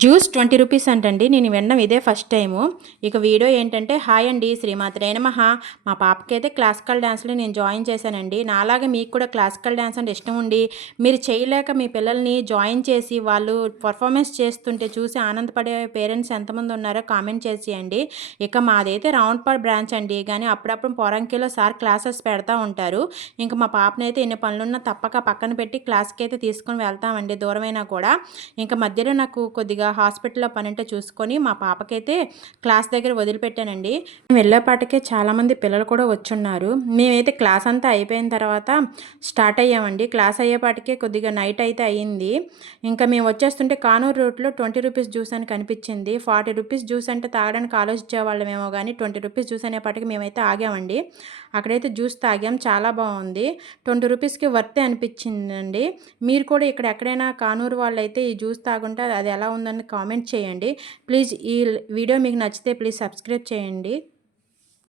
Juice 20 rupees అంటండి. నేను వినడం ఇదే ఫస్ట్ టైము. ఇక వీడియో ఏంటంటే, హాయ్ అండి, శ్రీమాత్రే నమః. మా పాపకైతే క్లాసికల్ డాన్స్‌లో నేను జాయిన్ చేశానండి. నాలాగా మీకు కూడా క్లాసికల్ డాన్స్ అంటే ఇష్టం ఉండి, మీరు చేయలేక మీ పిల్లల్ని జాయిన్ చేసి, వాళ్ళు పర్ఫార్మెన్స్ చేస్తుంటే చూసి ఆనందపడే పేరెంట్స్ ఎంతమంది ఉన్నారో కామెంట్ చేసేయండి. ఇక మాదైతే రావుండ్పాడ్ బ్రాంచ్ అండి. కానీ అప్పుడప్పుడు పోరంకిలో సార్ క్లాసెస్ పెడతా ఉంటారు. ఇంక మా పాపనైతే ఎన్ని పనులున్నా తప్పక పక్కన పెట్టి క్లాస్‌కైతే తీసుకొని వెళ్తామండి, దూరమైనా కూడా. ఇంక మధ్యలో నాకు కొద్దిగా హాస్పిటల్‌లో పనుంటే చూసుకొని మా పాపకైతే క్లాస్ దగ్గర వదిలిపెట్టానండి. వెళ్ళేపాటికే చాలామంది పిల్లలు కూడా వచ్చున్నారు. మేమైతే క్లాస్ అంతా అయిపోయిన తర్వాత స్టార్ట్ అయ్యామండి. క్లాస్ అయ్యేపాటికే కొద్దిగా నైట్ అయితే అయ్యింది. ఇంకా మేము వచ్చేస్తుంటే కానూరు రూట్‌లో 20 రూపీస్ జ్యూస్ అని కనిపించింది. 40 రూపీస్ జ్యూస్ అంటే తాగడానికి ఆలోచించేవాళ్ళమేమో గానీ 20 రూపీస్ జ్యూస్ అనేపాటికి మేమైతే ఆగామండి. అక్కడైతే జ్యూస్ తాగాం. చాలా బాగుంది. 20 రూపీస్‌కి వర్తే అనిపించిందండి. మీరు కూడా ఇక్కడ ఎక్కడైనా కానూరు వాళ్ళైతే ఈ జ్యూస్ తాగుంటే అది ఎలా ఉందని కామెంట్ చేయండి. ప్లీజ్ ఈ వీడియో మీకు నచ్చితే ప్లీజ్ సబ్స్క్రైబ్ చేయండి.